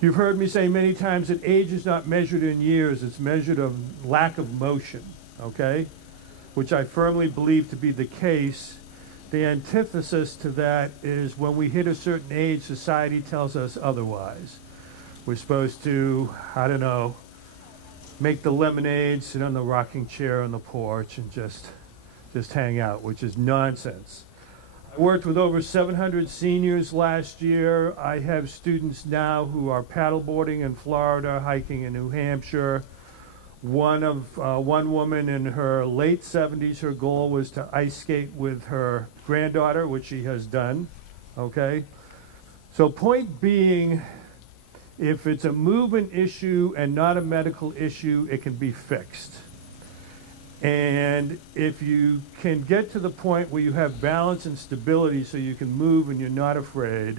You've heard me say many times that age is not measured in years, it's measured of lack of motion, okay? Which I firmly believe to be the case. The antithesis to that is when we hit a certain age, society tells us otherwise. We're supposed to, I don't know, make the lemonade, sit on the rocking chair on the porch, and just hang out, which is nonsense. I worked with over 700 seniors last year. I have students now who are paddleboarding in Florida, hiking in New Hampshire. One woman in her late 70s, her goal was to ice skate with her granddaughter, which she has done, okay? So point being, if it's a movement issue and not a medical issue, it can be fixed. And if you can get to the point where you have balance and stability so you can move and you're not afraid,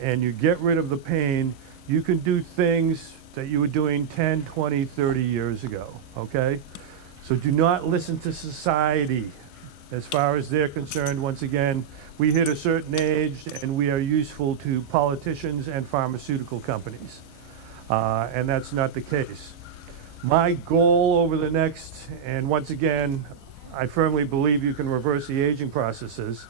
and you get rid of the pain, you can do things that you were doing 10, 20, 30 years ago, okay? So do not listen to society as far as they're concerned. Once again, we hit a certain age and we are useful to politicians and pharmaceutical companies. And that's not the case. My goal over the next, and once again, I firmly believe you can reverse the aging processes.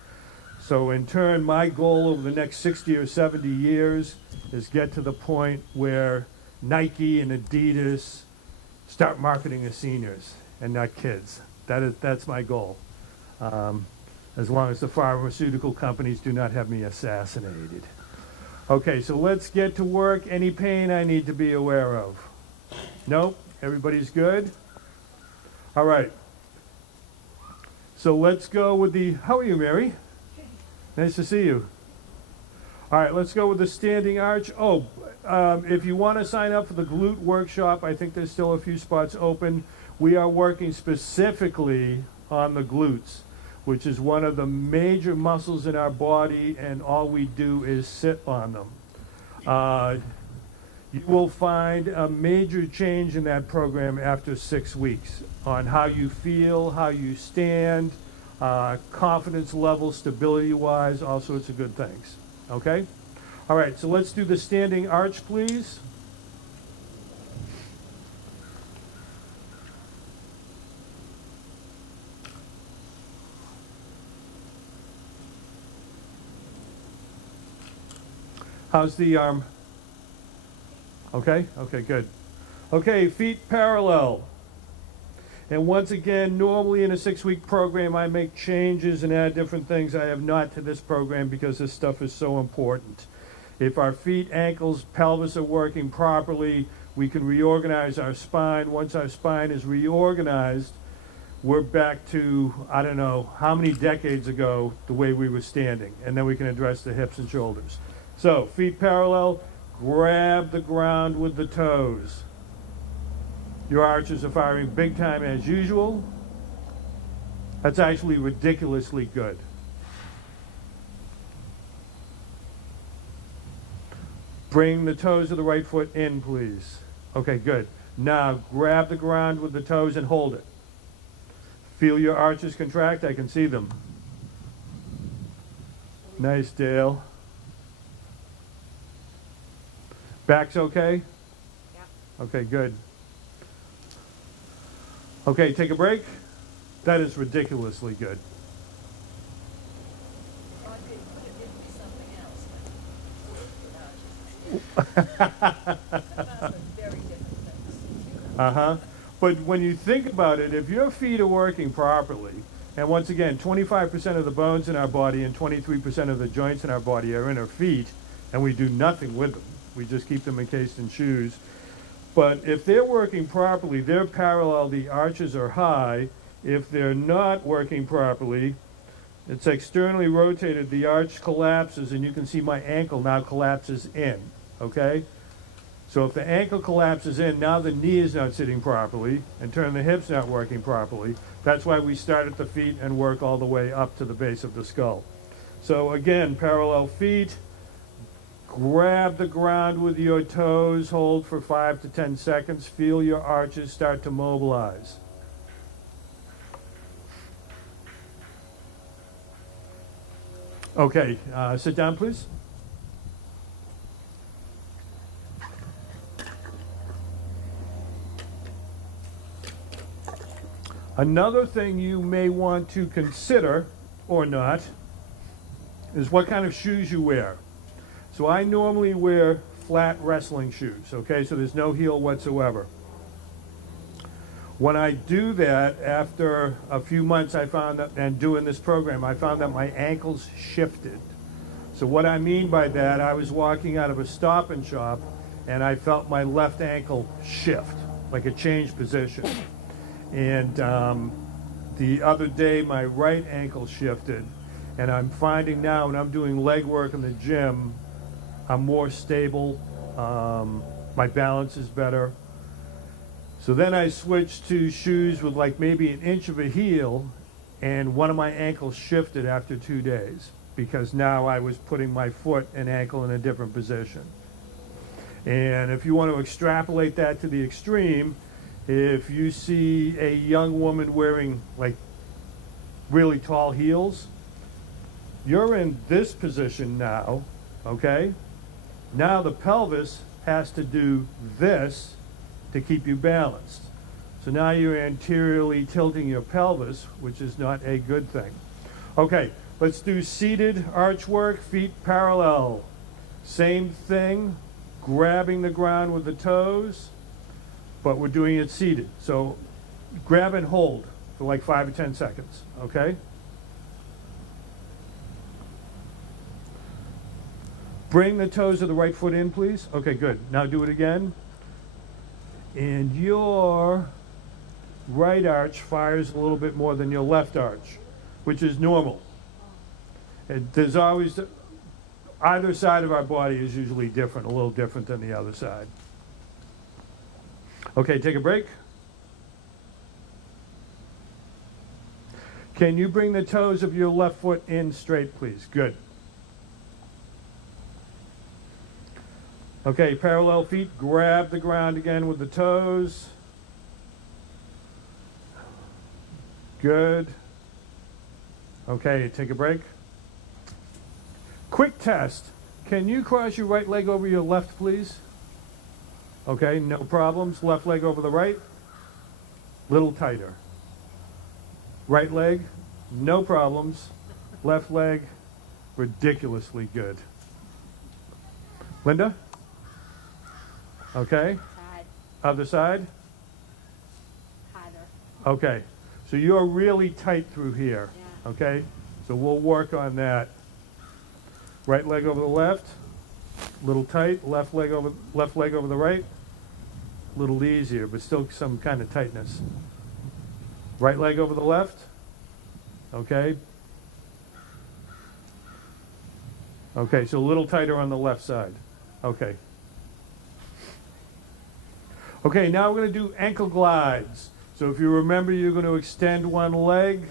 So in turn, my goal over the next 60 or 70 years is get to the point where Nike and Adidas start marketing to seniors and not kids. That's my goal. As long as the pharmaceutical companies do not have me assassinated. Okay, so let's get to work. Any pain I need to be aware of? Nope, everybody's good? All right. So let's go with the, how are you, Mary? Nice to see you. All right, let's go with the standing arch. Oh, if you want to sign up for the glute workshop, I think there's still a few spots open. We are working specifically on the glutes, which is one of the major muscles in our body, and all we do is sit on them. You will find a major change in that program after 6 weeks on how you feel, how you stand, confidence level, stability-wise, all sorts of good things. Okay? All right, so let's do the standing arch, please. How's the arm? Okay, okay, good. Okay, feet parallel. And once again, normally in a 6-week program, I make changes and add different things. I have not to this program because this stuff is so important. If our feet, ankles, pelvis are working properly, we can reorganize our spine. Once our spine is reorganized, we're back to, I don't know, how many decades ago, the way we were standing. And then we can address the hips and shoulders. So, feet parallel, grab the ground with the toes. Your arches are firing big time as usual. That's actually ridiculously good. Bring the toes of the right foot in, please. Okay, good. Now, grab the ground with the toes and hold it. Feel your arches contract. I can see them. Nice, Dale. Back's okay? Yeah. Okay, good. Okay, take a break. That is ridiculously good. Well, it could have been something else. Very different things. Uh-huh. But when you think about it, if your feet are working properly, and once again, 25% of the bones in our body and 23% of the joints in our body are in our feet, and we do nothing with them. We just keep them encased in shoes. But if they're working properly, they're parallel, the arches are high. If they're not working properly, it's externally rotated, the arch collapses, and you can see my ankle now collapses in, okay? So if the ankle collapses in, now the knee is not sitting properly, and turn the hips not working properly. That's why we start at the feet and work all the way up to the base of the skull. So again, parallel feet. Grab the ground with your toes, hold for 5 to 10 seconds, feel your arches start to mobilize. Okay, sit down please. Another thing you may want to consider, or not, is what kind of shoes you wear. So I normally wear flat wrestling shoes, okay? So there's no heel whatsoever. When I do that, after a few months I found that, and doing this program, I found that my ankles shifted. So what I mean by that, I was walking out of a Stop and Shop and I felt my left ankle shift, like it changed position. And the other day my right ankle shifted, and I'm finding now when I'm doing leg work in the gym, I'm more stable, my balance is better. So then I switched to shoes with like maybe an inch of a heel, and one of my ankles shifted after 2 days because now I was putting my foot and ankle in a different position. And if you want to extrapolate that to the extreme, if you see a young woman wearing like really tall heels, you're in this position now, okay? Now the pelvis has to do this to keep you balanced. So now you're anteriorly tilting your pelvis, which is not a good thing. Okay, let's do seated arch work, feet parallel. Same thing, grabbing the ground with the toes, but we're doing it seated. So grab and hold for like 5 or 10 seconds, okay? Bring the toes of the right foot in, please. Okay, good. Now do it again. And your right arch fires a little bit more than your left arch, which is normal. There's always, either side of our body is usually different, a little different than the other side. Okay, take a break. Can you bring the toes of your left foot in straight, please? Good. Okay, parallel feet, grab the ground again with the toes. Good. Okay, take a break. Quick test. Can you cross your right leg over your left, please? Okay, no problems. Left leg over the right. Little tighter. Right leg, no problems. Left leg, ridiculously good. Linda? Okay. Side. Other side? Harder. Okay. So you're really tight through here. Yeah. Okay? So we'll work on that. Right leg over the left. Little tight. Left leg over the right. Little easier, but still some kind of tightness. Right leg over the left. Okay. Okay, so a little tighter on the left side. Okay. Okay, now we're going to do ankle glides. So if you remember, you're going to extend one leg,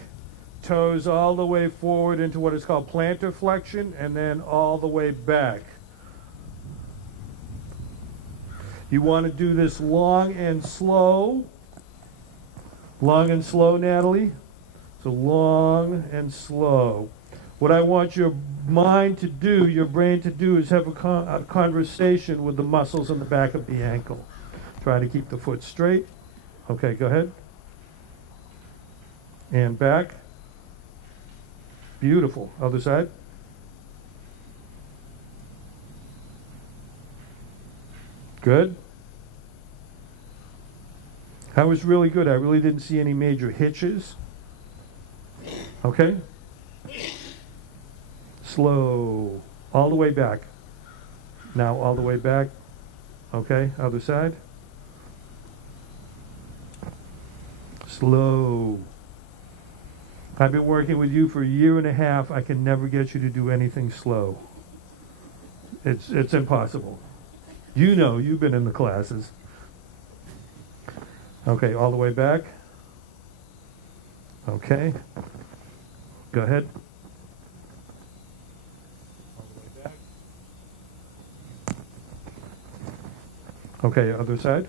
toes all the way forward into what is called plantar flexion, and then all the way back. You want to do this long and slow. Long and slow, Natalie. So long and slow. What I want your mind to do, your brain to do, is have a conversation with the muscles in the back of the ankle. Try to keep the foot straight. Okay, go ahead. And back. Beautiful. Other side. Good. That was really good. I really didn't see any major hitches. Okay. Slow. All the way back. Now all the way back. Okay, other side. Slow. I've been working with you for 1.5 years. I can never get you to do anything slow. It's impossible. You know, you've been in the classes. Okay, all the way back. Okay. Go ahead. All the way back. Okay, other side.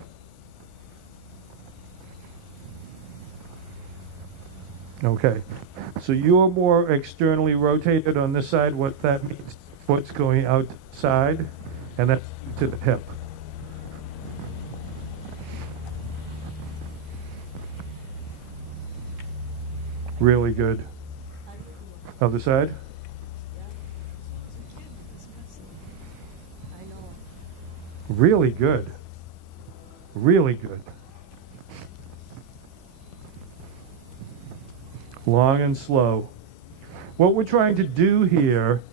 Okay, so you're more externally rotated on this side. What that means, foot's going outside, and that's to the hip. Really good. Other side? I know. Really good. Really good. Long and slow. What we're trying to do here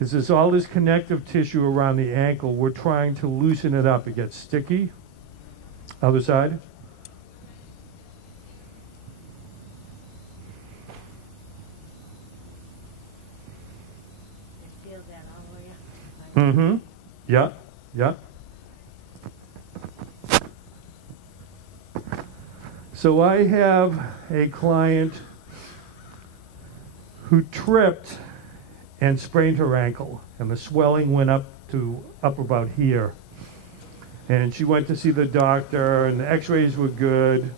is there's all this connective tissue around the ankle. We're trying to loosen it up. It gets sticky. Other side. I feel that all over you. Mm-hmm. Yeah. Yeah. So I have a client who tripped and sprained her ankle, and the swelling went up about here. And she went to see the doctor, and the x-rays were good,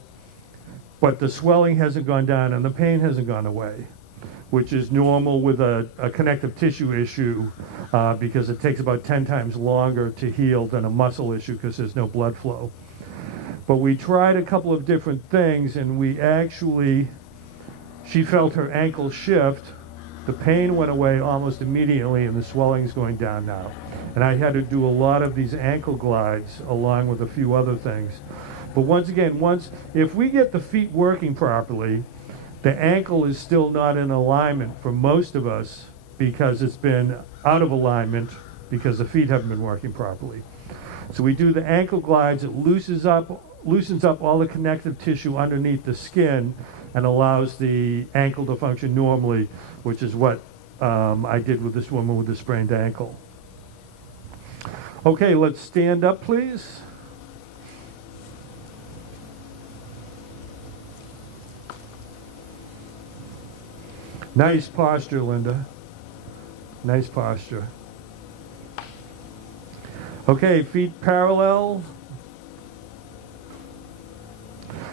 but the swelling hasn't gone down and the pain hasn't gone away, which is normal with a connective tissue issue because it takes about 10 times longer to heal than a muscle issue because there's no blood flow. But we tried a couple of different things, and she felt her ankle shift. The pain went away almost immediately, and the swelling's going down now. And I had to do a lot of these ankle glides along with a few other things. But once again, if we get the feet working properly, the ankle is still not in alignment for most of us because it's been out of alignment because the feet haven't been working properly. So we do the ankle glides. It loosens up all the connective tissue underneath the skin and allows the ankle to function normally, which is what I did with this woman with the sprained ankle. Okay, let's stand up, please. Nice posture, Linda. Nice posture. Okay, feet parallel.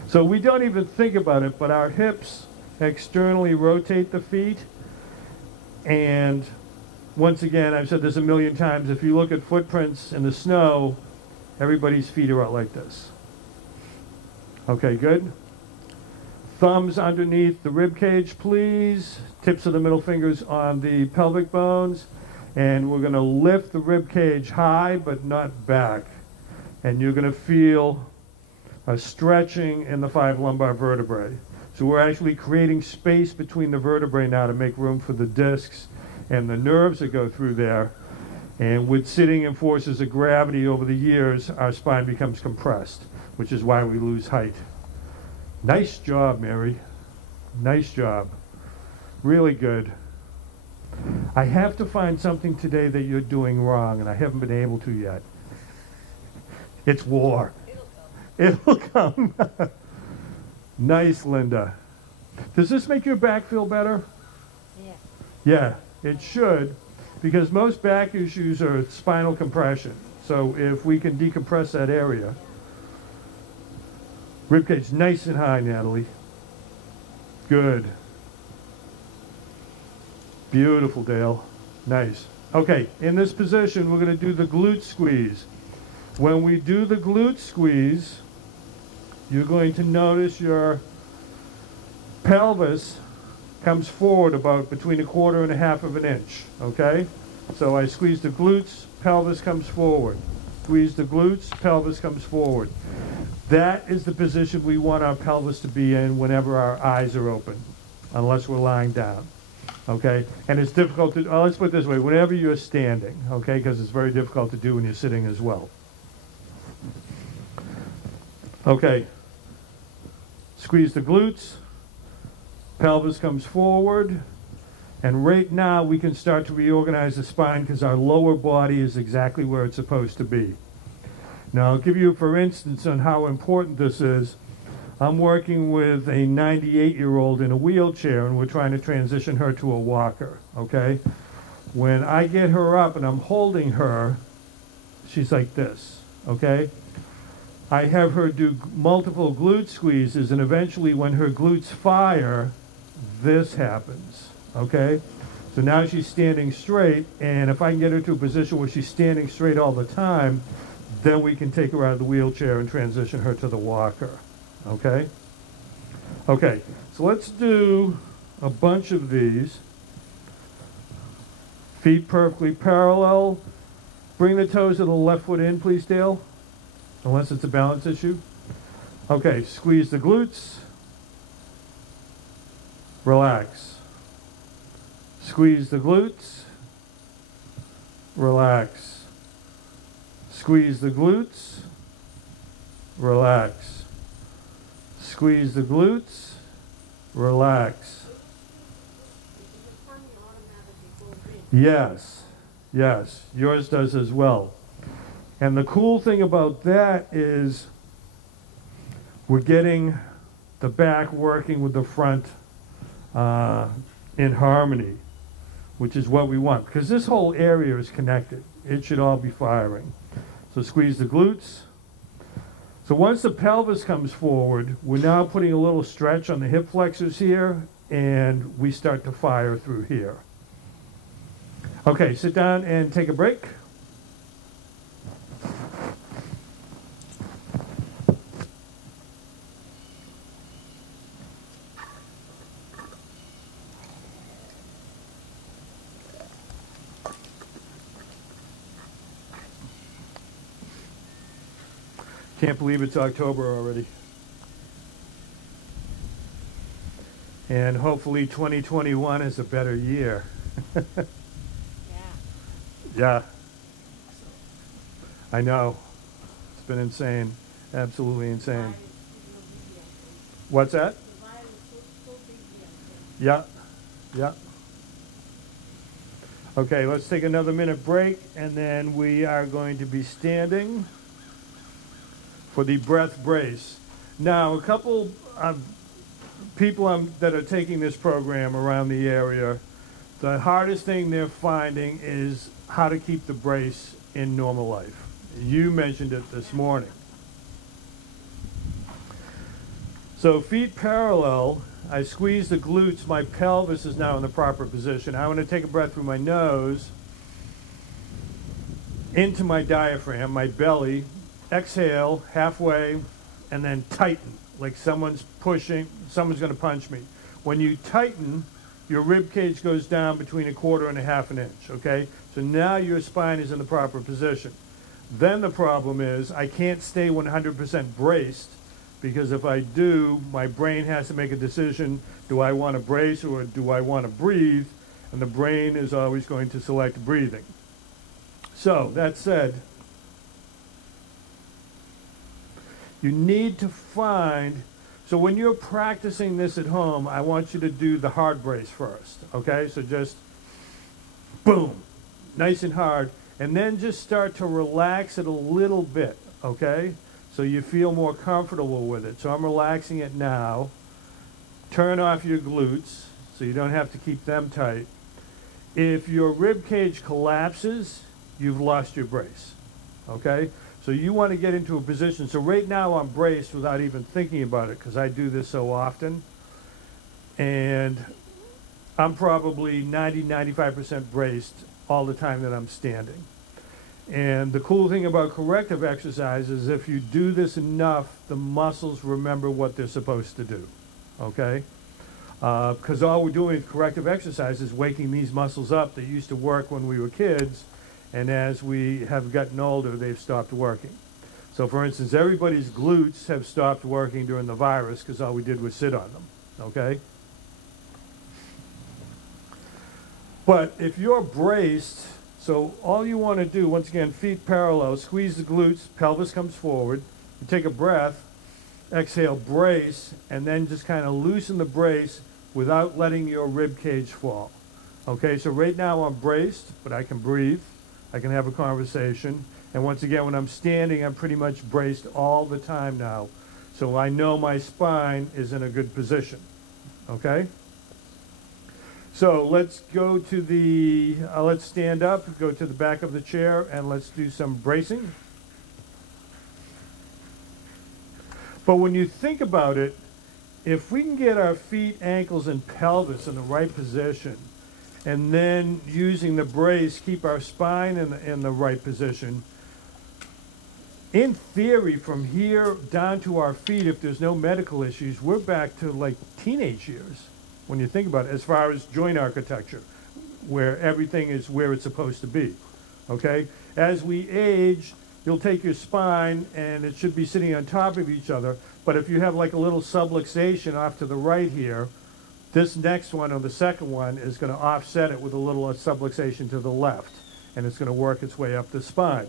So we don't even think about it, but our hips externally rotate the feet. And once again, I've said this a million times, if you look at footprints in the snow, everybody's feet are out like this. Okay, good. Thumbs underneath the rib cage, please. Tips of the middle fingers on the pelvic bones. And we're going to lift the rib cage high, but not back. And you're going to feel a stretching in the 5 lumbar vertebrae. So we're actually creating space between the vertebrae now to make room for the discs and the nerves that go through there. And with sitting in forces of gravity over the years, our spine becomes compressed, which is why we lose height. Nice job, Mary. Nice job. Really good. I have to find something today that you're doing wrong, and I haven't been able to yet. It's war. It'll come. Nice, Linda. Does this make your back feel better? Yeah. Yeah, it should, because most back issues are spinal compression. So if we can decompress that area. Ribcage nice and high, Natalie. Good. Beautiful, Dale. Nice. Okay, in this position, we're going to do the glute squeeze. When we do the glute squeeze, you're going to notice your pelvis comes forward about between 1/4 and 1/2 of an inch, okay? So I squeeze the glutes, pelvis comes forward. Squeeze the glutes, pelvis comes forward. That is the position we want our pelvis to be in whenever our eyes are open, unless we're lying down, okay? And it's difficult to, let's put it this way, whenever you're standing, okay? Because it's very difficult to do when you're sitting as well. Okay. Squeeze the glutes, pelvis comes forward, and right now we can start to reorganize the spine because our lower body is exactly where it's supposed to be. Now I'll give you, for instance, on how important this is. I'm working with a 98-year-old in a wheelchair, and we're trying to transition her to a walker, okay? When I get her up and I'm holding her, she's like this, okay? I have her do multiple glute squeezes, and eventually when her glutes fire, this happens, okay? So now she's standing straight, and if I can get her to a position where she's standing straight all the time, then we can take her out of the wheelchair and transition her to the walker, okay? Okay, so let's do a bunch of these. Feet perfectly parallel. Bring the toes of the left foot in, please, Dale. Unless it's a balance issue. Okay, squeeze the glutes. Relax. Squeeze the glutes. Relax. Squeeze the glutes. Relax. Squeeze the glutes. Relax. Yes. Yes. Yours does as well. And the cool thing about that is we're getting the back working with the front in harmony, which is what we want, because this whole area is connected. It should all be firing. So squeeze the glutes. So once the pelvis comes forward, we're now putting a little stretch on the hip flexors here, and we start to fire through here. Okay, sit down and take a break. Can't believe it's October already. And hopefully 2021 is a better year. Yeah. Yeah. I know. It's been insane. Absolutely insane. What's that? Yeah. Yeah. Okay, let's take another minute break, and then we are going to be standing for the breath brace. Now, a couple of people that are taking this program around the area, the hardest thing they're finding is how to keep the brace in normal life. You mentioned it this morning. So feet parallel, I squeeze the glutes, my pelvis is now in the proper position. I want to take a breath through my nose, into my diaphragm, my belly, exhale halfway, and then tighten, like someone's pushing, someone's going to punch me. When you tighten, your rib cage goes down between 1/4 and 1/2 inch, okay? So now your spine is in the proper position. Then the problem is I can't stay 100% braced, because if I do, my brain has to make a decision, do I want to brace or do I want to breathe? And the brain is always going to select breathing. So, that said, you need to find, so when you're practicing this at home, I want you to do the hard brace first, okay? So just boom, nice and hard, and then just start to relax it a little bit, okay? So you feel more comfortable with it. So I'm relaxing it now. Turn off your glutes so you don't have to keep them tight. If your rib cage collapses, you've lost your brace, okay? So you want to get into a position. So right now I'm braced without even thinking about it, because I do this so often. And I'm probably 90–95% braced all the time that I'm standing. And the cool thing about corrective exercise is if you do this enough, the muscles remember what they're supposed to do, okay? Because all we're doing with corrective exercise is waking these muscles up that used to work when we were kids, and as we have gotten older, they've stopped working. So for instance, everybody's glutes have stopped working during the virus because all we did was sit on them, okay? But if you're braced, so all you want to do, once again, feet parallel, squeeze the glutes, pelvis comes forward, you take a breath, exhale, brace, and then just kind of loosen the brace without letting your rib cage fall. Okay, so right now I'm braced, but I can breathe, I can have a conversation, and once again, when I'm standing, I'm pretty much braced all the time now. So I know my spine is in a good position, okay? So let's go to the, let's stand up, go to the back of the chair, and let's do some bracing. But when you think about it, if we can get our feet, ankles, and pelvis in the right position, and then using the brace, keep our spine in the right position, in theory, from here down to our feet, if there's no medical issues, we're back to like teenage years. when you think about it, as far as joint architecture, where everything is where it's supposed to be, okay? As we age, you'll take your spine and it should be sitting on top of each other, but if you have like a little subluxation off to the right here, this next one, or the second one, is going to offset it with a little subluxation to the left, and it's going to work its way up the spine.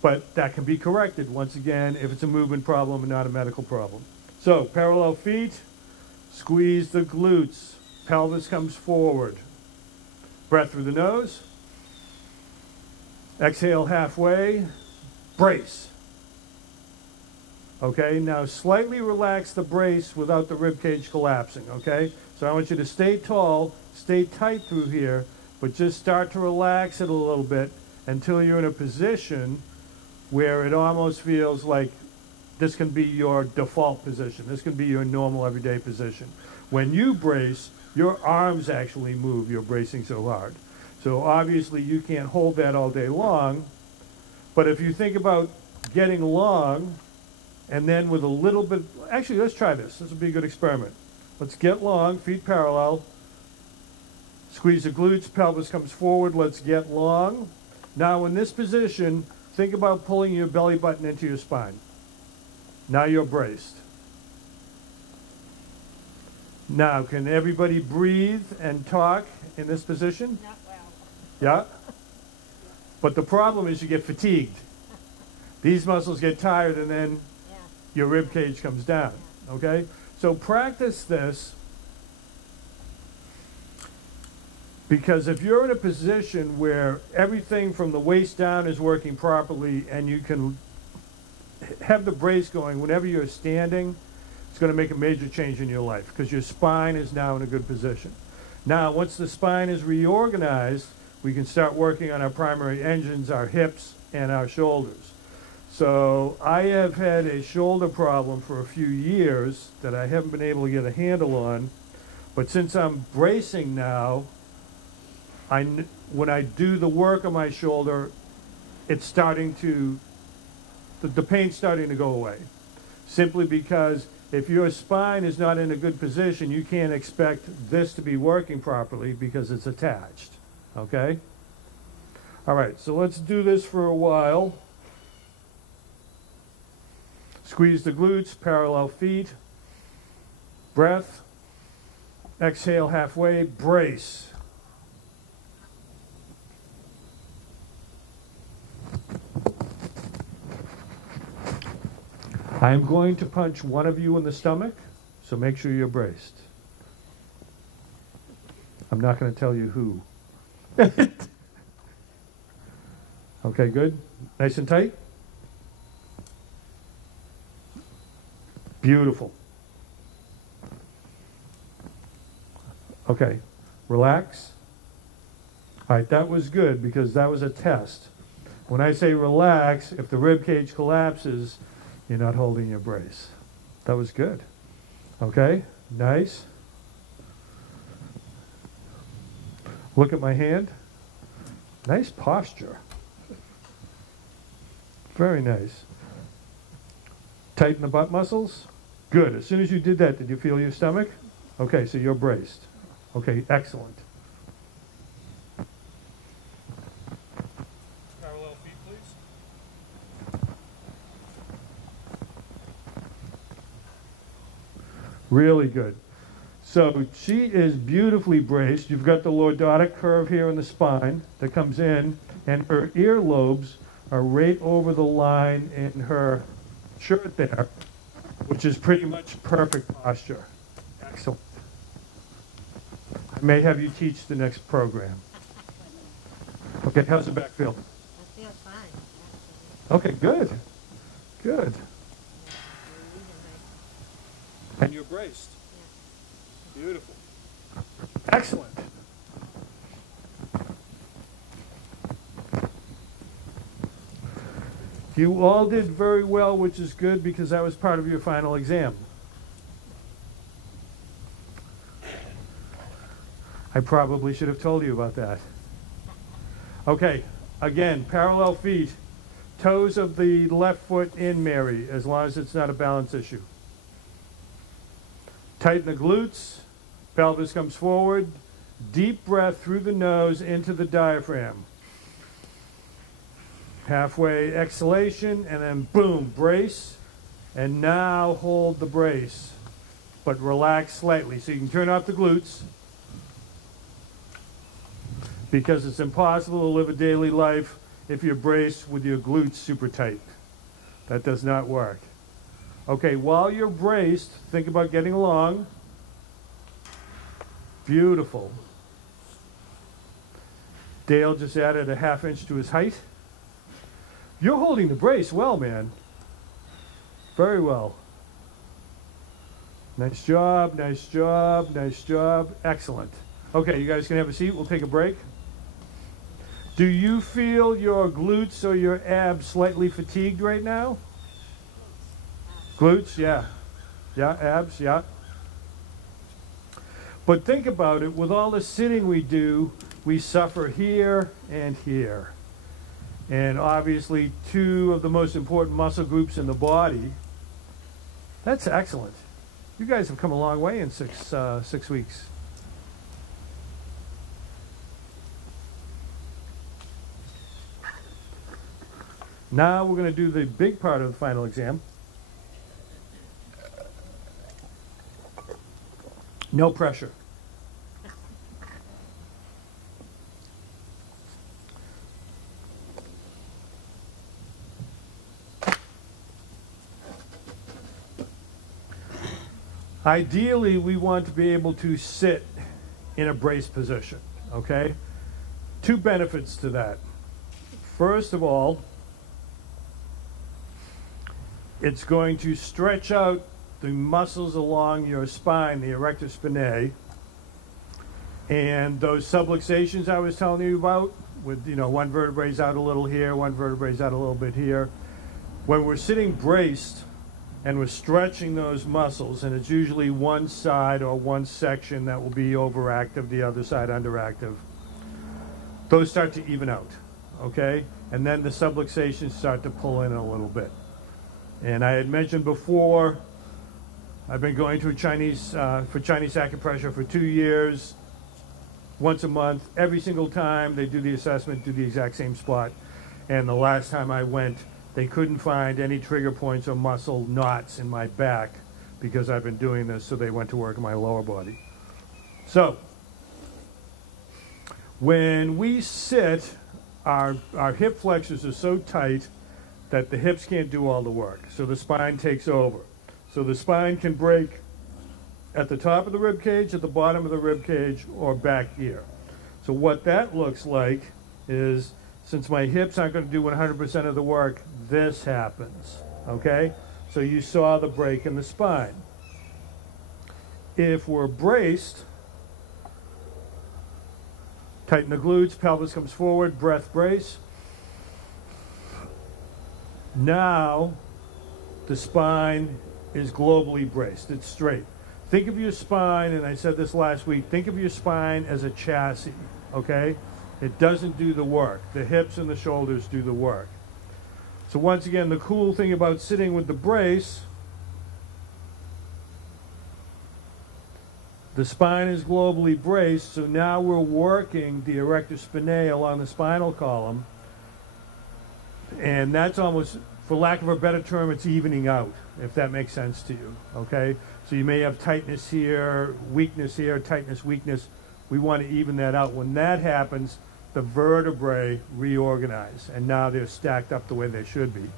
But that can be corrected, once again, if it's a movement problem and not a medical problem. So, parallel feet, squeeze the glutes, pelvis comes forward. Breath through the nose. Exhale halfway, brace. Okay, now slightly relax the brace without the rib cage collapsing, okay? So I want you to stay tall, stay tight through here, but just start to relax it a little bit until you're in a position where it almost feels like this can be your default position. This can be your normal everyday position. When you brace, your arms actually move, you're bracing so hard. So obviously you can't hold that all day long, but if you think about getting long, and then with a little bit, actually let's try this. This would be a good experiment. Let's get long, feet parallel, squeeze the glutes, pelvis comes forward, let's get long. Now in this position, think about pulling your belly button into your spine. Now you're braced. Now, can everybody breathe and talk in this position? Not well. Yeah? But the problem is you get fatigued. These muscles get tired and then your rib cage comes down, okay? So practice this, because if you're in a position where everything from the waist down is working properly and you can have the brace going whenever you're standing, it's going to make a major change in your life because your spine is now in a good position. Now, once the spine is reorganized, we can start working on our primary engines, our hips, and our shoulders. So I have had a shoulder problem for a few years that I haven't been able to get a handle on, but since I'm bracing now, when I do the work on my shoulder, it's starting to, the pain's starting to go away. Simply because if your spine is not in a good position, you can't expect this to be working properly because it's attached, okay? All right, so let's do this for a while. Squeeze the glutes, parallel feet, breath, exhale halfway, brace. I'm going to punch one of you in the stomach, so make sure you're braced. I'm not going to tell you who. Okay, good. Nice and tight. Beautiful. Okay, relax. All right, that was good because that was a test. When I say relax, if the rib cage collapses, you're not holding your brace. That was good. Okay, nice. Look at my hand. Nice posture. Very nice. Tighten the butt muscles. Good. As soon as you did that, did you feel your stomach? Okay, so you're braced. Okay, excellent. Parallel feet, please. Really good. So she is beautifully braced. You've got the lordotic curve here in the spine that comes in, and her earlobes are right over the line in her shirt there, which is pretty much perfect posture. Excellent. I may have you teach the next program. Okay, how's the back feel? I feel fine. Okay, good. Good. And you're braced. Beautiful. Excellent. You all did very well, which is good because that was part of your final exam. I probably should have told you about that. Okay, again, parallel feet. Toes of the left foot in, Mary, as long as it's not a balance issue. Tighten the glutes, Pelvis comes forward. Deep breath through the nose into the diaphragm. Halfway exhalation, and then boom, brace. And now hold the brace, but relax slightly. So you can turn off the glutes, because it's impossible to live a daily life if you're braced with your glutes super tight. That does not work. Okay, while you're braced, think about getting along. Beautiful. Dale just added a ½ inch to his height. You're holding the brace well, man. Very well. Nice job, nice job, nice job. Excellent. Okay, you guys can have a seat. We'll take a break. Do you feel your glutes or your abs slightly fatigued right now? Glutes, yeah. Yeah, abs, yeah. But think about it. With all the sitting we do, we suffer here and here. And obviously, two of the most important muscle groups in the body. That's excellent. You guys have come a long way in 6 weeks. Now we're going to do the big part of the final exam. No pressure. Ideally, we want to be able to sit in a brace position, okay? Two benefits to that. First of all, it's going to stretch out the muscles along your spine, the erector spinae, and those subluxations I was telling you about, with, you know, one vertebrae's out a little here, one vertebrae's out a little bit here. When we're sitting braced and we're stretching those muscles, and it's usually one side or one section that will be overactive, the other side underactive, those start to even out, okay? And then the subluxations start to pull in a little bit. And I had mentioned before, I've been going to a Chinese acupressure for 2 years, once a month. Every single time they do the assessment, do the exact same spot. And the last time I went, they couldn't find any trigger points or muscle knots in my back because I've been doing this, so they went to work in my lower body. So, when we sit, our hip flexors are so tight that the hips can't do all the work. So the spine takes over. So the spine can break at the top of the rib cage, at the bottom of the rib cage, or back here. So what that looks like is, since my hips aren't going to do 100% of the work, this happens, okay? So you saw the break in the spine. If we're braced, tighten the glutes, pelvis comes forward, breath brace. Now, the spine is globally braced. It's straight. Think of your spine, and I said this last week, think of your spine as a chassis, okay? It doesn't do the work. The hips and the shoulders do the work. So once again, the cool thing about sitting with the brace, the spine is globally braced, so now we're working the erector spinae along the spinal column, and that's almost, for lack of a better term, it's evening out, if that makes sense to you, okay? So you may have tightness here, tightness, weakness. We want to even that out. When that happens, the vertebrae reorganize, and now they're stacked up the way they should be.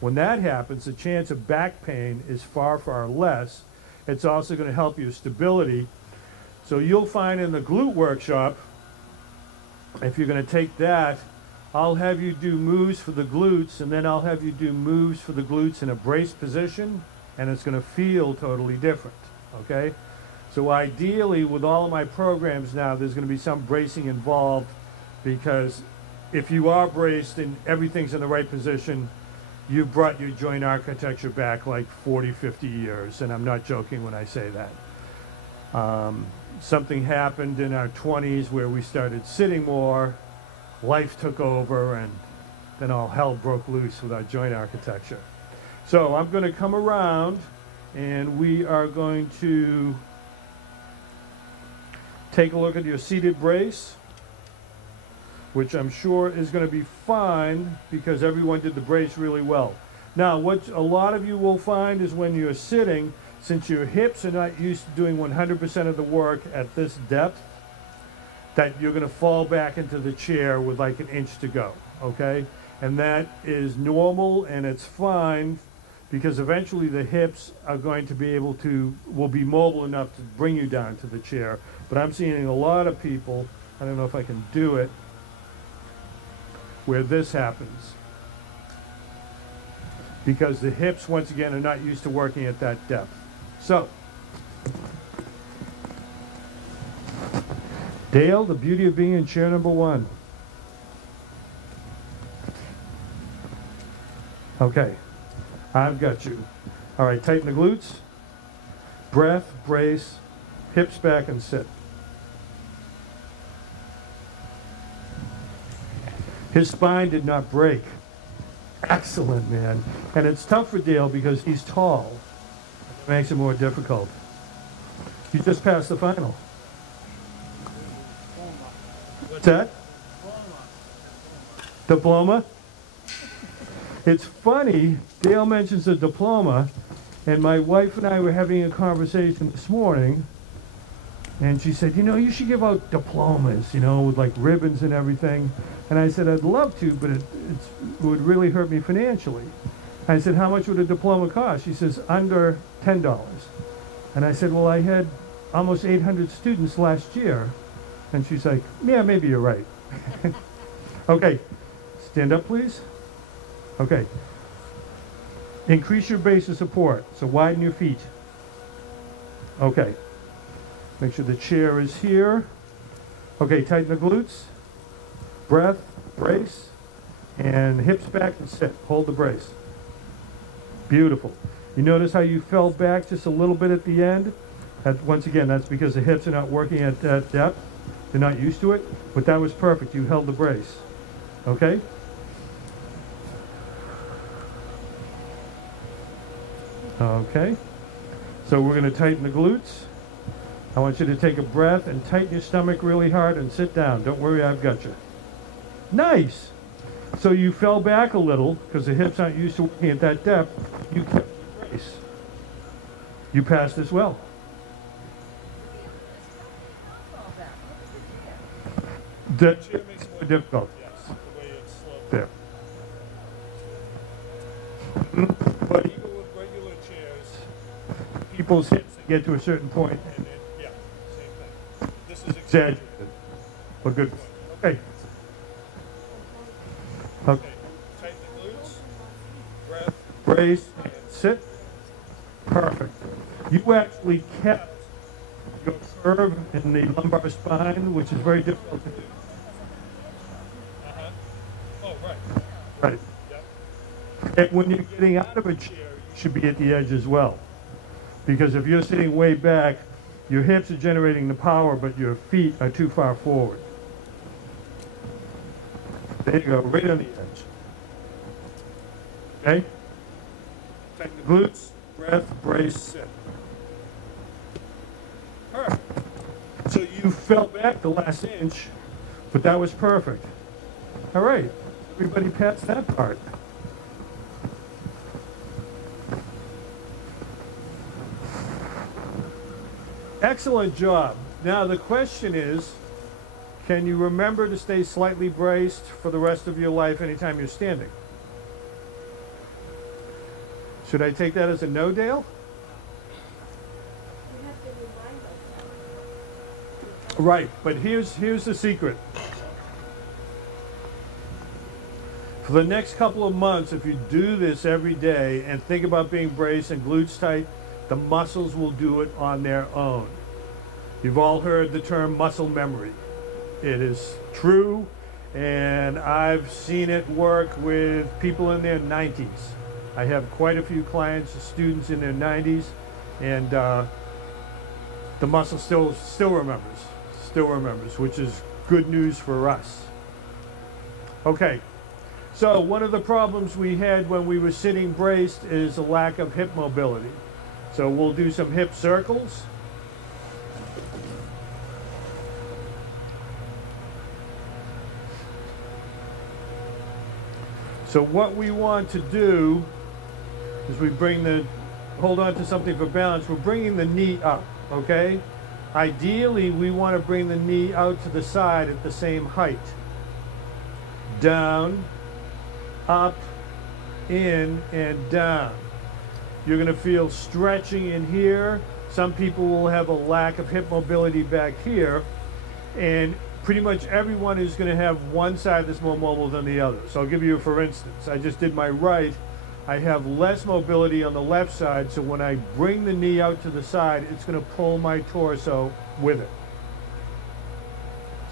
When that happens, the chance of back pain is far, far less. It's also going to help your stability. So you'll find in the glute workshop, if you're going to take that, I'll have you do moves for the glutes, and then I'll have you do moves for the glutes in a braced position, and it's going to feel totally different, okay? So ideally, with all of my programs now, there's going to be some bracing involved, because if you are braced and everything's in the right position, you brought your joint architecture back like 40, 50 years, and I'm not joking when I say that. Something happened in our 20s where we started sitting more, life took over, and then all hell broke loose with our joint architecture. So I'm going to come around, and we are going to take a look at your seated brace, which I'm sure is going to be fine because everyone did the brace really well. Now, what a lot of you will find is when you're sitting, since your hips are not used to doing 100% of the work at this depth, that you're going to fall back into the chair with like an inch to go, okay? And that is normal and it's fine because eventually the hips are going to be able to, will be mobile enough to bring you down to the chair. But I'm seeing a lot of people, I don't know if I can do it, where this happens. Because the hips, once again, are not used to working at that depth. So, Dale, the beauty of being in chair number 1. Okay, I've got you. All right, tighten the glutes, breath, brace, hips back and sit. His spine did not break. Excellent, man. And it's tough for Dale because he's tall. It makes it more difficult. You just passed the final. What's that? Diploma? It's funny, Dale mentions a diploma, and my wife and I were having a conversation this morning, and she said, you know, you should give out diplomas, you know, with like ribbons and everything. And I said, I'd love to, but it would really hurt me financially. I said, how much would a diploma cost? She says, under $10. And I said, well, I had almost 800 students last year. And she's like, yeah, maybe you're right. Okay, stand up, please. Okay. Increase your base of support, so widen your feet. Okay. Make sure the chair is here. Okay, tighten the glutes. Breath, brace, and hips back and sit. Hold the brace. Beautiful. You notice how you fell back just a little bit at the end? Once again, that's because the hips are not working at that depth. They're not used to it, but that was perfect. You held the brace. Okay? Okay. So we're going to tighten the glutes. I want you to take a breath and tighten your stomach really hard and sit down. Don't worry, I've got you. Nice. So you fell back a little because the hips aren't used to working at that depth. You kept the brace. You passed as well. The chair makes it more difficult. Yes, the way it's sloped. There. But even with regular chairs, people's hips get to a certain point, and then, yeah, same thing. This is exaggerated, but good point. Okay. Okay. Tighten the glutes, breath, brace, and sit. Perfect. You actually kept your curve in the lumbar spine, which is very difficult to do. Oh, right. Right. Yep. And when you're getting out of a chair, you should be at the edge as well. Because if you're sitting way back, your hips are generating the power, but your feet are too far forward. There you go, right on the edge. Okay? Tighten the glutes, breath, brace, sit. Perfect. So you fell back the last inch, but that was perfect. All right, everybody passed that part. Excellent job. Now the question is, can you remember to stay slightly braced for the rest of your life anytime you're standing? Should I take that as a no, Dale? You have to remind us. Right, but here's the secret. For the next couple of months, if you do this every day and think about being braced and glutes tight, the muscles will do it on their own. You've all heard the term muscle memory. It is true, and I've seen it work with people in their 90s. I have quite a few clients, students in their 90s, and the muscle still remembers, which is good news for us. Okay, so one of the problems we had when we were sitting braced is a lack of hip mobility. So we'll do some hip circles. So what we want to do is we hold on to something for balance. We're bringing the knee up, okay? Ideally, we want to bring the knee out to the side at the same height. Down, up, in, and down. You're going to feel stretching in here. Some people will have a lack of hip mobility back here. And pretty much everyone is going to have one side that's more mobile than the other. So I'll give you a for instance. I just did my right. I have less mobility on the left side, so when I bring the knee out to the side, it's going to pull my torso with it.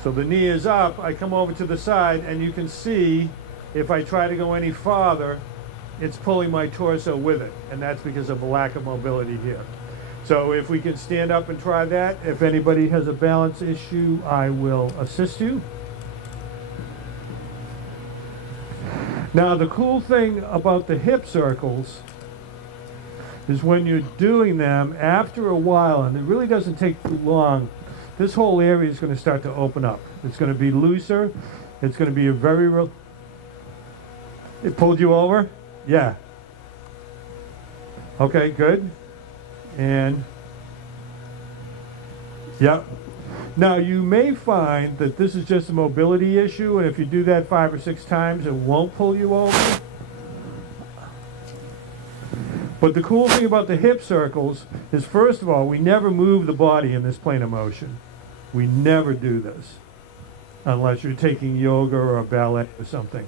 So the knee is up, I come over to the side, and you can see if I try to go any farther, it's pulling my torso with it, and that's because of a lack of mobility here. So if we can stand up and try that, if anybody has a balance issue, I will assist you. Now the cool thing about the hip circles is when you're doing them, after a while, and it really doesn't take too long, this whole area is going to start to open up. It's going to be looser. It's going to be a very real... It pulled you over? Yeah. Okay, good. And, yep. Now you may find that this is just a mobility issue, and if you do that 5 or 6 times, it won't pull you over. But the cool thing about the hip circles is, first of all, we never move the body in this plane of motion. We never do this, unless you're taking yoga or ballet or something.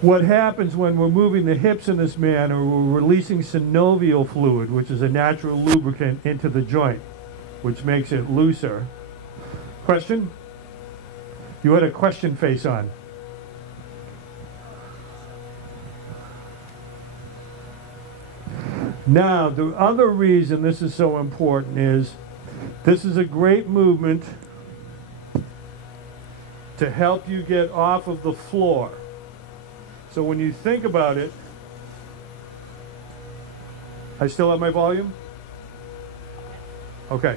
What happens when we're moving the hips in this manner, we're releasing synovial fluid, which is a natural lubricant, into the joint, which makes it looser. Question? You had a question face on. Now, the other reason this is so important is this is a great movement to help you get off of the floor. So when you think about it, I still have my volume? Okay.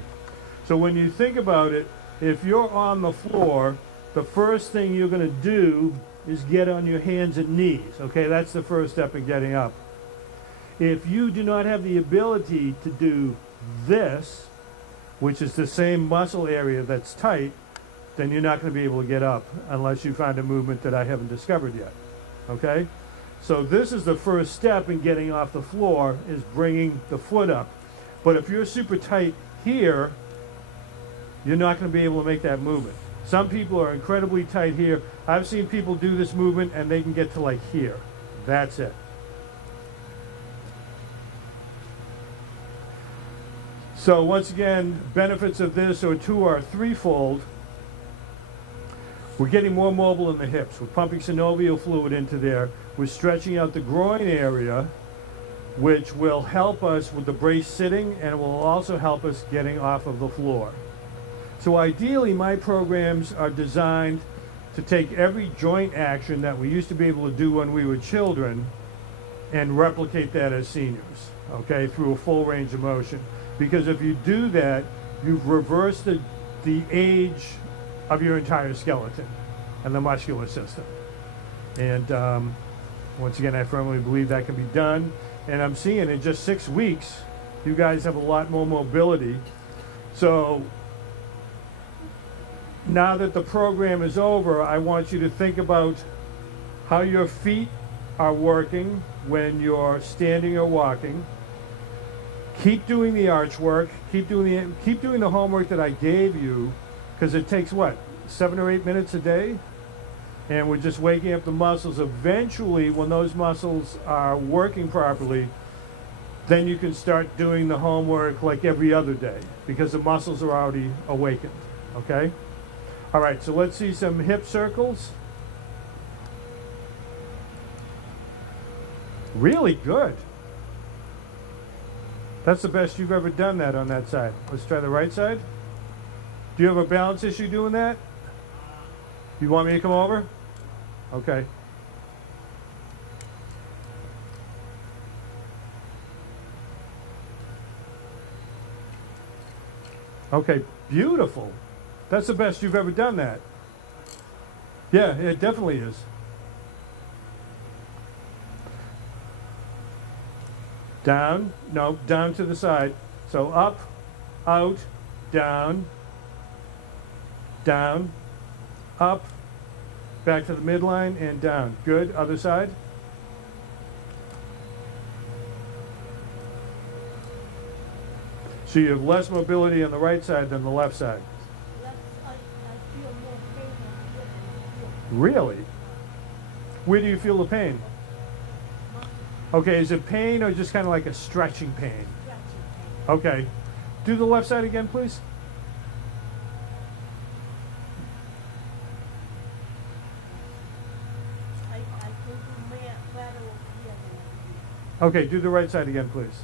So when you think about it, if you're on the floor, the first thing you're going to do is get on your hands and knees. Okay, that's the first step in getting up. If you do not have the ability to do this, which is the same muscle area that's tight, then you're not going to be able to get up unless you find a movement that I haven't discovered yet. Okay? So this is the first step in getting off the floor, is bringing the foot up. But if you're super tight here, you're not going to be able to make that movement. Some people are incredibly tight here. I've seen people do this movement and they can get to like here. That's it. So once again, benefits of this are threefold. We're getting more mobile in the hips. We're pumping synovial fluid into there. We're stretching out the groin area, which will help us with the brace sitting, and will also help us getting off of the floor. So ideally, my programs are designed to take every joint action that we used to be able to do when we were children and replicate that as seniors, okay, through a full range of motion. Because if you do that, you've reversed the age of your entire skeleton and the muscular system. And once again, I firmly believe that can be done. And I'm seeing in just 6 weeks, you guys have a lot more mobility. So now that the program is over, I want you to think about how your feet are working when you're standing or walking. Keep doing the arch work. Keep doing the homework that I gave you, because it takes what, 7 or 8 minutes a day, and we're just waking up the muscles. Eventually, when those muscles are working properly, then you can start doing the homework like every other day, because the muscles are already awakened. Okay? All right, so let's see some hip circles. Really good. That's the best you've ever done that on that side. Let's try the right side. Do you have a balance issue doing that? You want me to come over? Okay. Okay, beautiful. That's the best you've ever done that. Yeah, it definitely is. Down, no, down to the side. So up, out, down, down, up, back to the midline and down. Good, other side. So you have less mobility on the right side than the left side. I feel more pain on the left. Really? Where do you feel the pain? Okay, is it pain or just kind of like a stretching pain? Okay. Do the left side again, please. I feel better over here than over here. Okay, do the right side again, please.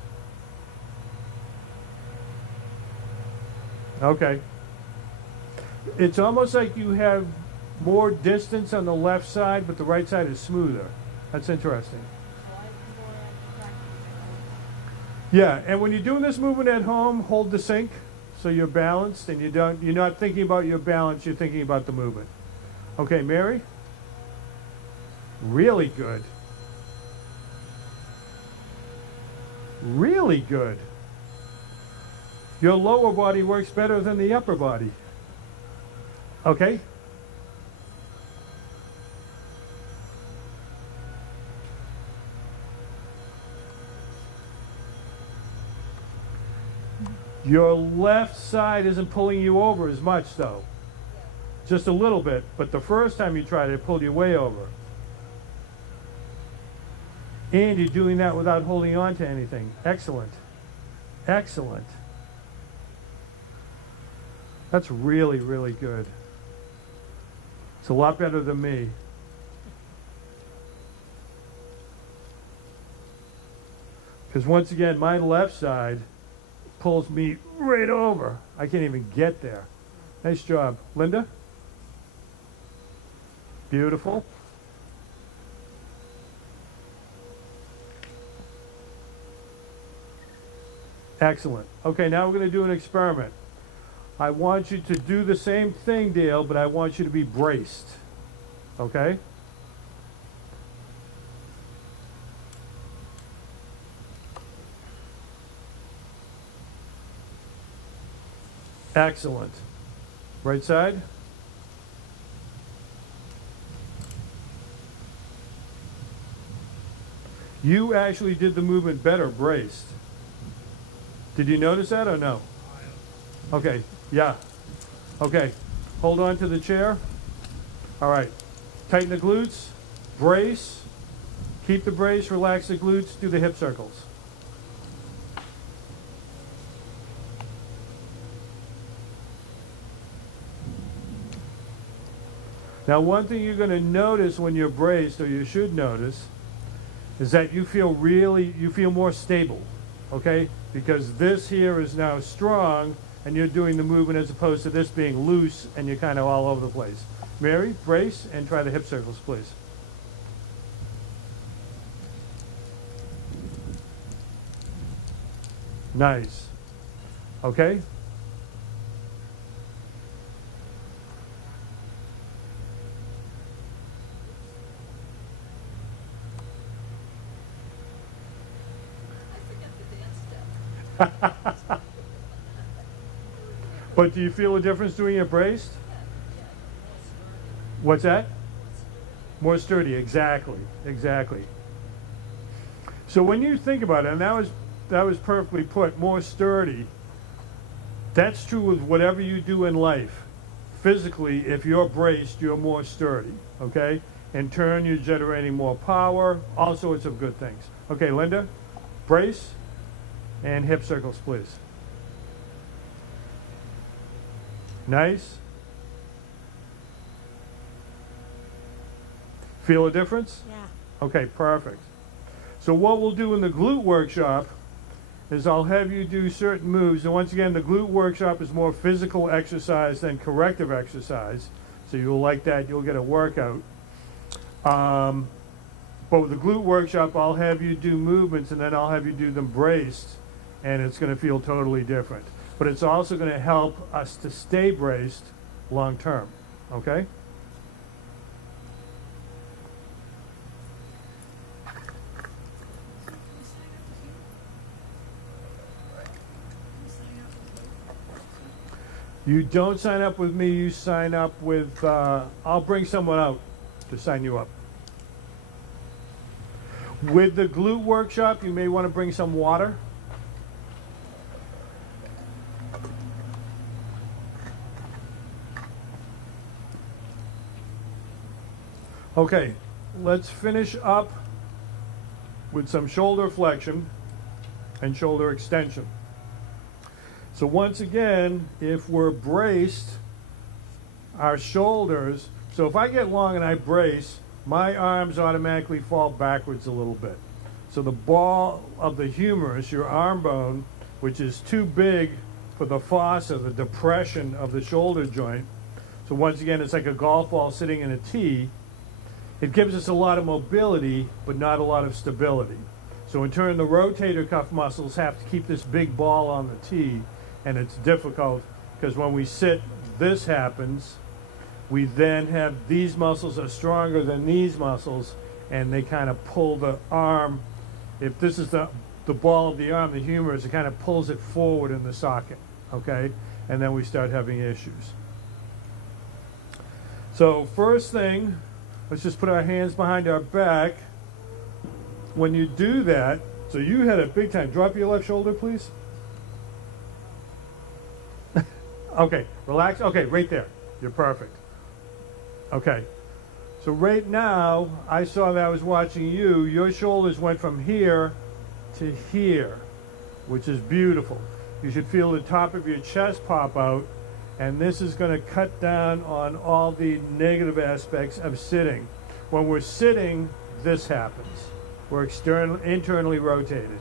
Okay. It's almost like you have more distance on the left side, but the right side is smoother. That's interesting. So I can go and practice Yeah, and when you're doing this movement at home, hold the sink so you're balanced and you're not thinking about your balance, you're thinking about the movement. Okay, Mary? Really good. Really good. Your lower body works better than the upper body. Okay? Your left side isn't pulling you over as much, though. Just a little bit, but the first time you tried it pulled you way over. And you're doing that without holding on to anything. Excellent. Excellent. That's really, really good. It's a lot better than me. Because once again, my left side pulls me right over. I can't even get there. Nice job. Linda? Beautiful. Excellent. Okay, now we're going to do an experiment. I want you to do the same thing, Dale, but I want you to be braced. Okay? Excellent. Right side. You actually did the movement better braced. Did you notice that or no? Okay, yeah. Okay, hold on to the chair. All right, tighten the glutes, brace, keep the brace, relax the glutes, do the hip circles. Now, one thing you're going to notice when you're braced, or you should notice, is that you feel more stable, okay? Because this here is now strong, and you're doing the movement as opposed to this being loose, and you're kind of all over the place. Mary, brace, and try the hip circles, please. Nice. Okay? But do you feel a difference doing it braced? What's that? More sturdy, exactly, exactly. So when you think about it, and that was perfectly put, more sturdy, that's true with whatever you do in life. Physically, if you're braced, you're more sturdy, okay? In turn, you're generating more power, all sorts of good things. Okay, Linda, brace and hip circles, please. Nice. Feel a difference? Yeah. Okay, perfect. So what we'll do in the glute workshop is I'll have you do certain moves. And once again, the glute workshop is more physical exercise than corrective exercise. So you'll like that. You'll get a workout. But with the glute workshop, I'll have you do movements, and then I'll have you do them braced, and it's going to feel totally different. But it's also going to help us to stay braced long term, okay? You don't sign up with me, you sign up with, I'll bring someone out to sign you up. With the glute workshop, you may want to bring some water. Okay, let's finish up with some shoulder flexion and shoulder extension. So once again, if we're braced, our shoulders, so if I get long and I brace, my arms automatically fall backwards a little bit. So the ball of the humerus, your arm bone, which is too big for the fossa, the depression of the shoulder joint. So once again, it's like a golf ball sitting in a tee. It gives us a lot of mobility, but not a lot of stability. So in turn, the rotator cuff muscles have to keep this big ball on the tee, and it's difficult because when we sit, this happens. We then have these muscles are stronger than these muscles, and they kind of pull the arm. If this is the ball of the arm, the humerus, it kind of pulls it forward in the socket, okay? And then we start having issues. So first thing, let's just put our hands behind our back. When you do that, so you had it big time. Drop your left shoulder, please. Okay, relax. Okay, right there. You're perfect. Okay. So right now, I saw that I was watching you. Your shoulders went from here to here, which is beautiful. You should feel the top of your chest pop out, and this is going to cut down on all the negative aspects of sitting. When we're sitting, this happens. We're internally rotated.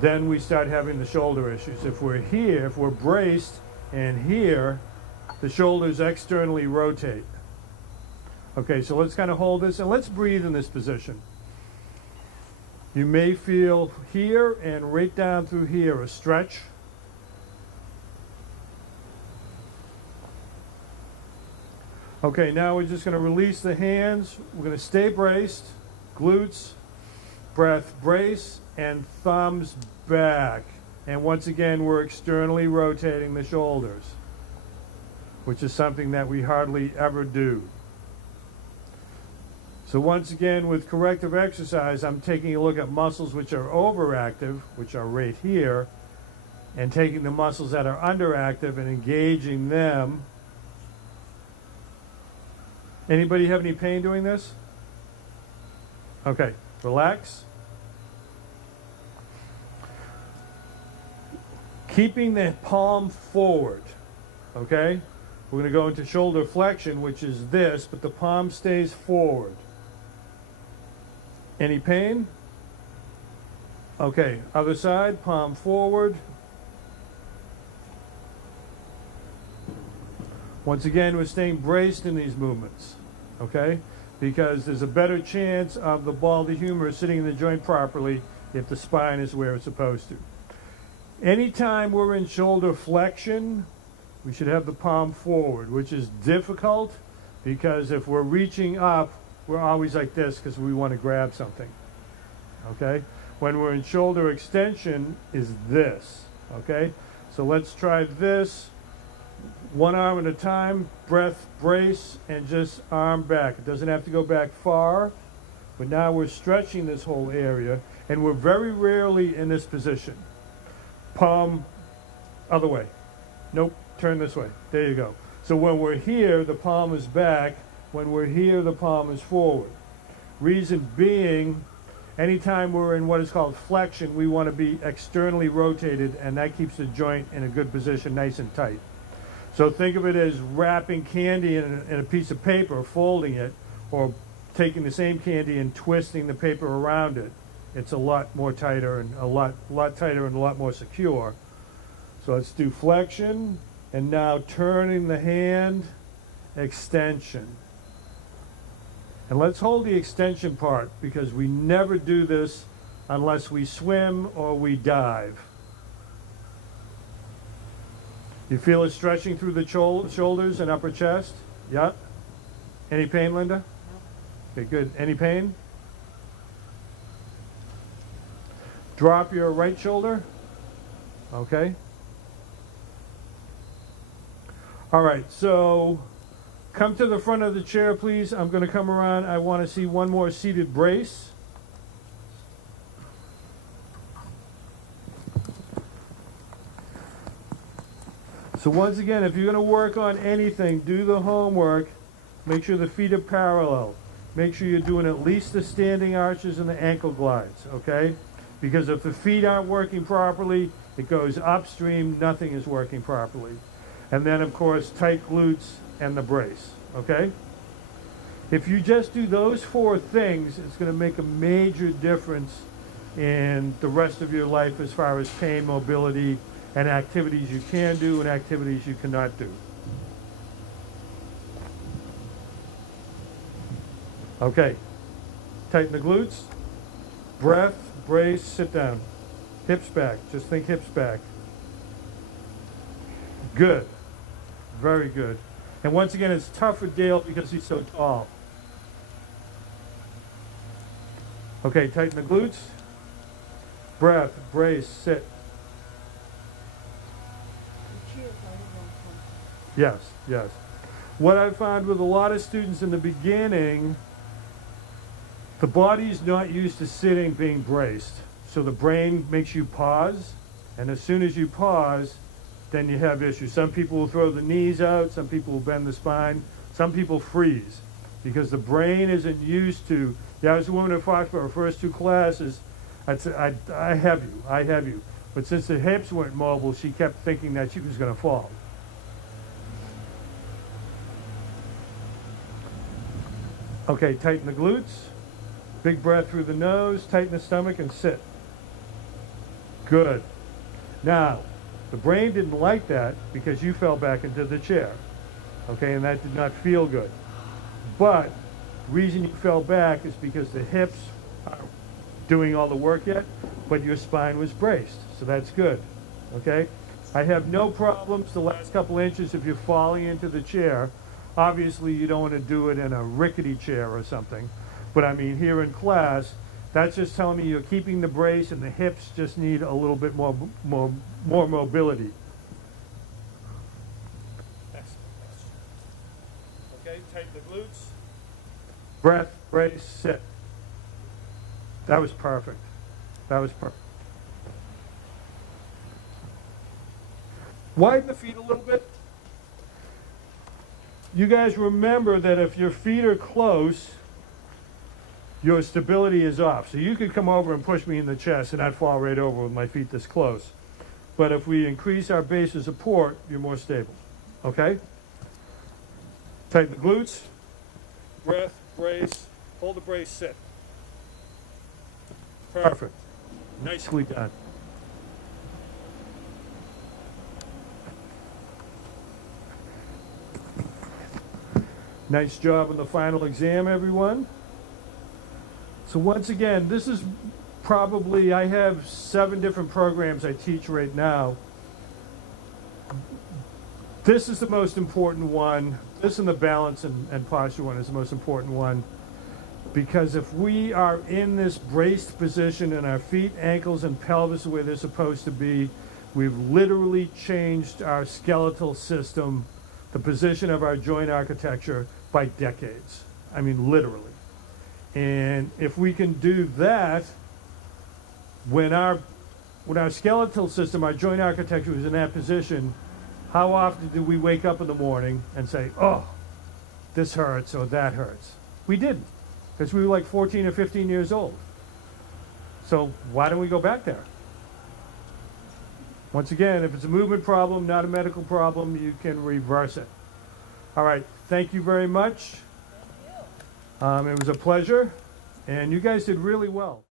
Then we start having the shoulder issues. If we're here, if we're braced and here, the shoulders externally rotate. Okay, so let's kind of hold this and let's breathe in this position. You may feel here and right down through here a stretch. Okay, now we're just going to release the hands. We're going to stay braced, glutes, breath, brace, and thumbs back. And once again, we're externally rotating the shoulders, which is something that we hardly ever do. So once again, with corrective exercise, I'm taking a look at muscles which are overactive, which are right here, and taking the muscles that are underactive and engaging them. Anybody have any pain doing this? Okay, relax. Keeping the palm forward, okay? We're going to go into shoulder flexion, which is this, but the palm stays forward. Any pain? Okay, other side, palm forward. Once again, we're staying braced in these movements, okay? Because there's a better chance of the ball of the humerus sitting in the joint properly if the spine is where it's supposed to. Anytime we're in shoulder flexion, we should have the palm forward, which is difficult because if we're reaching up, we're always like this because we want to grab something, okay? When we're in shoulder extension is this, okay? So let's try this. One arm at a time, breath, brace, and just arm back. It doesn't have to go back far, but now we're stretching this whole area, and we're very rarely in this position. Palm, other way. Nope, turn this way. There you go. So when we're here, the palm is back. When we're here, the palm is forward. Reason being, anytime we're in what is called flexion, we want to be externally rotated, and that keeps the joint in a good position, nice and tight. So think of it as wrapping candy in a piece of paper, folding it, or taking the same candy and twisting the paper around it. It's a lot more tighter and a lot tighter and a lot more secure. So let's do flexion, and now turning the hand, extension. And let's hold the extension part because we never do this unless we swim or we dive. You feel it stretching through the shoulders and upper chest? Yeah? Any pain, Linda? Okay, good. Any pain? Drop your right shoulder. Okay. All right, so come to the front of the chair, please. I'm going to come around. I want to see one more seated brace. So once again, if you're going to work on anything, do the homework. Make sure the feet are parallel. Make sure you're doing at least the standing arches and the ankle glides, okay? Because if the feet aren't working properly, it goes upstream, nothing is working properly. And then, of course, tight glutes and the brace, okay? If you just do those 4 things, it's going to make a major difference in the rest of your life as far as pain, mobility, and activities you can do and activities you cannot do. Okay, tighten the glutes, breath, brace, sit down. Hips back, just think hips back. Good, very good. And once again, it's tough for Dale because he's so tall. Okay, tighten the glutes, breath, brace, sit. Yes, yes. What I found with a lot of students in the beginning, the body's not used to sitting being braced. So the brain makes you pause, and as soon as you pause, then you have issues. Some people will throw the knees out, some people will bend the spine, some people freeze because the brain isn't used to. Yeah, I was a woman at Foxborough, first 2 classes, I'd say, I have you. But since the hips weren't mobile, she kept thinking that she was going to fall. Okay, tighten the glutes. Big breath through the nose, tighten the stomach, and sit. Good. Now, the brain didn't like that because you fell back into the chair. Okay, and that did not feel good. But the reason you fell back is because the hips aren't doing all the work yet, but your spine was braced. So that's good. Okay? I have no problems the last couple inches if you're falling into the chair. Obviously, you don't want to do it in a rickety chair or something. But I mean, here in class, that's just telling me you're keeping the brace and the hips just need a little bit more mobility. Okay, tighten the glutes. Breath, brace, sit. That was perfect. That was perfect. Widen the feet a little bit. You guys remember that if your feet are close, your stability is off. So you could come over and push me in the chest and I'd fall right over with my feet this close. But if we increase our base of support, you're more stable. Okay? Tighten the glutes. Breath, brace. Hold the brace, sit. Perfect. Nicely done. Nice job on the final exam, everyone. So once again, this is probably, I have 7 different programs I teach right now. This is the most important one. This and the balance and posture one is the most important one. Because if we are in this braced position and our feet, ankles, and pelvis are where they're supposed to be, we've literally changed our skeletal system, the position of our joint architecture, by decades. I mean, literally. And if we can do that, when our skeletal system, our joint architecture is in that position, how often do we wake up in the morning and say, oh, this hurts or that hurts? We didn't, because we were like 14 or 15 years old. So why don't we go back there? Once again, if it's a movement problem, not a medical problem, you can reverse it. All right, thank you very much. It was a pleasure, and you guys did really well.